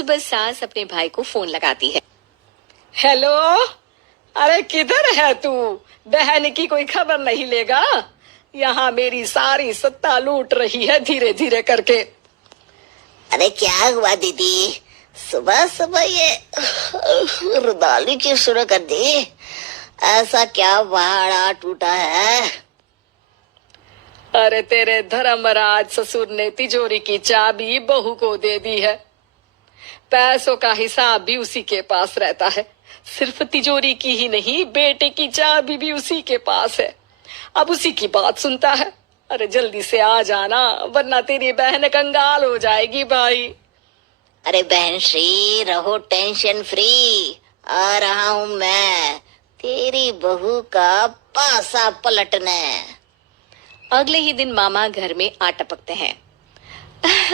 सुबह सास अपने भाई को फोन लगाती है। हेलो, अरे किधर है तू? बहन की कोई खबर नहीं लेगा? यहाँ मेरी सारी सत्ता लूट रही है धीरे धीरे करके। अरे क्या हुआ दीदी, सुबह सुबह ये रुदाली क्यों शुरू कर दी? ऐसा क्या पहाड़ा टूटा है? अरे तेरे धर्मराज ससुर ने तिजोरी की चाबी बहू को दे दी है। पैसों का हिसाब भी उसी के पास रहता है। सिर्फ तिजोरी की ही नहीं, बेटे की चाबी भी उसी के पास है। अब उसी की बात सुनता है। अरे जल्दी से आ जाना, वरना तेरी बहन कंगाल हो जाएगी भाई। अरे बहन श्री, रहो टेंशन फ्री। आ रहा हूँ मैं, तेरी बहू का पासा पलटने। अगले ही दिन मामा घर में आ टपकते हैं।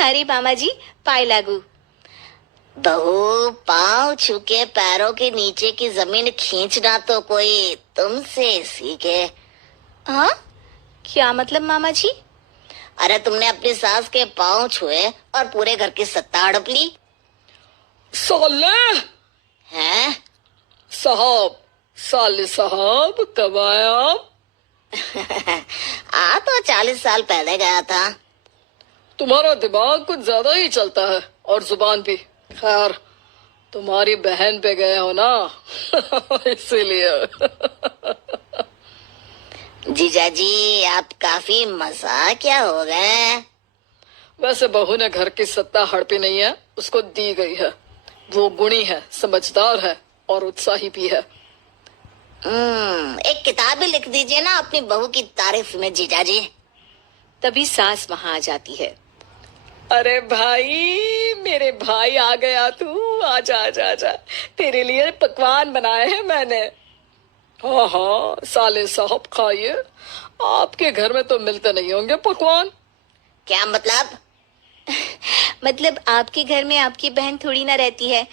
अरे मामा जी, पाए लागू। बहू, पाँव छू के पैरों के नीचे की जमीन खींचना तो कोई तुमसे सीखे। हाँ, क्या मतलब मामा जी? अरे तुमने अपनी सास के पाँव छुए और पूरे घर की सत्ता हड़प ली। साले हैं? साहब, साले साहब कब आया आप? आ तो 40 साल पहले गया था। तुम्हारा दिमाग कुछ ज्यादा ही चलता है और जुबान भी। खैर, तुम्हारी बहन पे गए हो ना इसीलिए। जीजा जी, आप काफी मजाकिया हो गए। वैसे बहू ने घर की सत्ता हड़पी नहीं है, उसको दी गई है। वो गुणी है, समझदार है और उत्साही भी है। एक किताब भी लिख दीजिए ना अपनी बहू की तारीफ में जीजा जी। तभी सास वहां आ जाती है। अरे भाई, मेरे भाई आ गया तू। आजा आजा आजा, तेरे लिए पकवान बनाए हैं मैंने। हाँ हाँ साले साहब, खाइए। आपके घर में तो मिलते नहीं होंगे पकवान। क्या मतलब? मतलब आपके घर में आपकी बहन थोड़ी ना रहती है,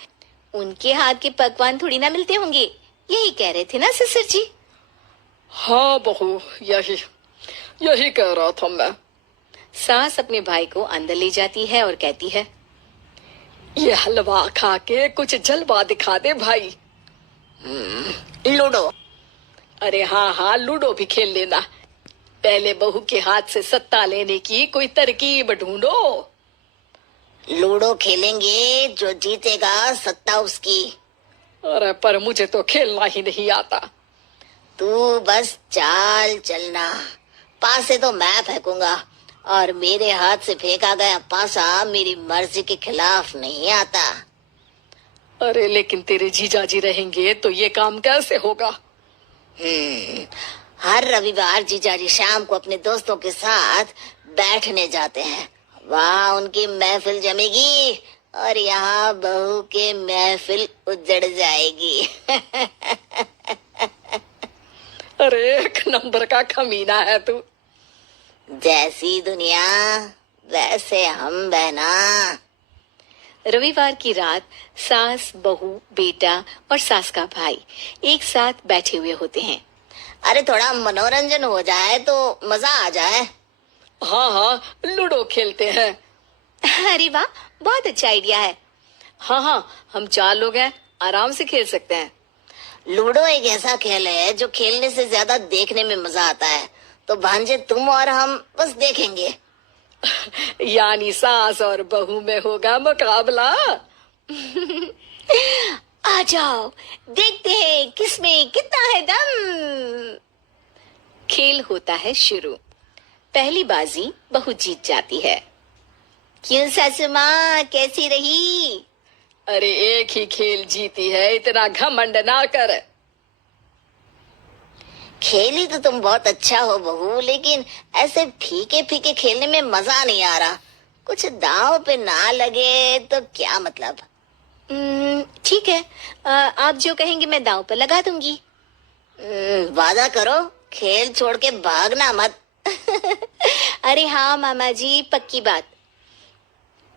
उनके हाथ के पकवान थोड़ी ना मिलते होंगे, यही कह रहे थे ना ससुर जी? हाँ बहू, यही यही कह रहा था मैं। सास अपने भाई को अंदर ले जाती है और कहती है, ये हलवा खा के कुछ जलवा दिखा दे भाई। लूडो? अरे हाँ हाँ, लूडो भी खेल लेना। पहले बहू के हाथ से सत्ता लेने की कोई तरकीब ढूंढो। लूडो खेलेंगे, जो जीतेगा सत्ता उसकी। अरे पर मुझे तो खेलना ही नहीं आता। तू बस चाल चलना, पासे तो मैं फेंकूंगा और मेरे हाथ से फेंका गया पासा मेरी मर्जी के खिलाफ नहीं आता। अरे लेकिन तेरे जीजाजी रहेंगे तो ये काम कैसे होगा? हर रविवार जीजाजी शाम को अपने दोस्तों के साथ बैठने जाते हैं। वहाँ उनकी महफिल जमेगी और यहाँ बहू के महफिल उजड़ जाएगी। अरे एक नंबर का कमीना है तू। जैसी दुनिया वैसे हम बहना। रविवार की रात सास, बहू, बेटा और सास का भाई एक साथ बैठे हुए होते हैं। अरे थोड़ा मनोरंजन हो जाए तो मजा आ जाए। हाँ हाँ, लूडो खेलते हैं। अरे वाह, बहुत अच्छा आइडिया है। हाँ हाँ, हम 4 लोग हैं, आराम से खेल सकते हैं। लूडो एक ऐसा खेल है जो खेलने से ज्यादा देखने में मजा आता है। तो भांजे, तुम और हम बस देखेंगे। यानी सास और बहू में होगा मुकाबला। आ जाओ, देखते हैं किसमें कितना है दम। खेल होता है शुरू। पहली बाजी बहू जीत जाती है। क्यों सासू माँ, कैसी रही? अरे एक ही खेल जीती है, इतना घमंड ना कर। खेली तो तुम बहुत अच्छा हो बहू, लेकिन ऐसे फीके फीके खेलने में मजा नहीं आ रहा। कुछ दांव पे ना लगे तो क्या मतलब? ठीक है, आप जो कहेंगे मैं दांव पर लगा दूंगी। वादा करो, खेल छोड़ के भागना मत। अरे हाँ मामा जी, पक्की बात।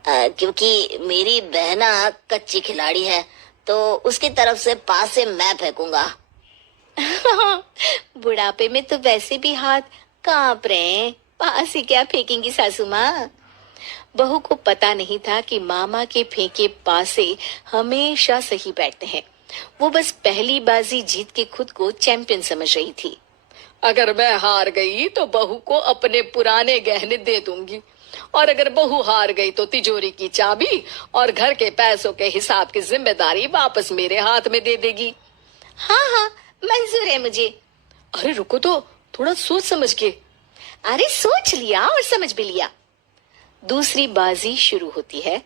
क्योंकि मेरी बहना कच्ची खिलाड़ी है, तो उसकी तरफ से पास से मैं फेंकूंगा। बुढ़ापे में तो वैसे भी हाथ कांप रहे हैं, पास ही क्या फेंकेंगी सासू माँ। बहू को पता नहीं था कि मामा के फेंके पासे हमेशा सही बैठते हैं। वो बस पहली बाजी जीत के खुद को चैंपियन समझ रही थी। अगर मैं हार गई तो बहू को अपने पुराने गहने दे दूंगी, और अगर बहू हार गई तो तिजोरी की चाबी और घर के पैसों के हिसाब की जिम्मेदारी वापस मेरे हाथ में दे देगी। हाँ हाँ, मंजूर है मुझे। अरे रुको तो, थोड़ा सोच समझ के। अरे सोच लिया और समझ भी लिया। दूसरी बाजी शुरू होती है।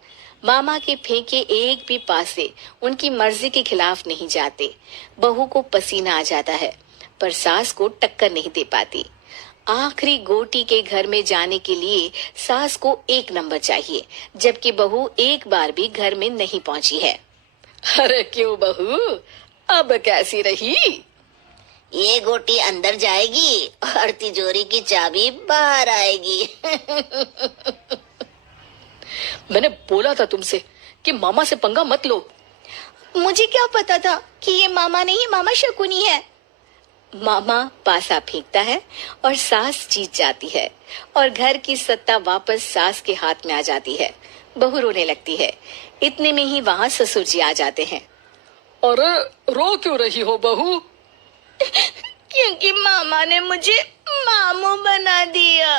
मामा के फेंके एक भी पासे उनकी मर्जी के खिलाफ नहीं जाते। बहू को पसीना आ जाता है, पर सास को टक्कर नहीं दे पाती। आखिरी गोटी के घर में जाने के लिए सास को 1 नंबर चाहिए, जबकि बहू एक बार भी घर में नहीं पहुंची है। अरे क्यों बहू, अब कैसी रही? ये गोटी अंदर जाएगी और तिजोरी की चाबी बाहर आएगी। मैंने बोला था तुमसे कि मामा से पंगा मत लो। मुझे क्या पता था कि ये मामा नहीं, मामा शकुनी है। मामा पासा फेंकता है और सास जीत जाती है, और घर की सत्ता वापस सास के हाथ में आ जाती है। बहू रोने लगती है। इतने में ही वहाँ ससुर जी आ जाते हैं। अरे रो क्यों रही हो बहू? क्योंकि मामा ने मुझे मामू बना दिया।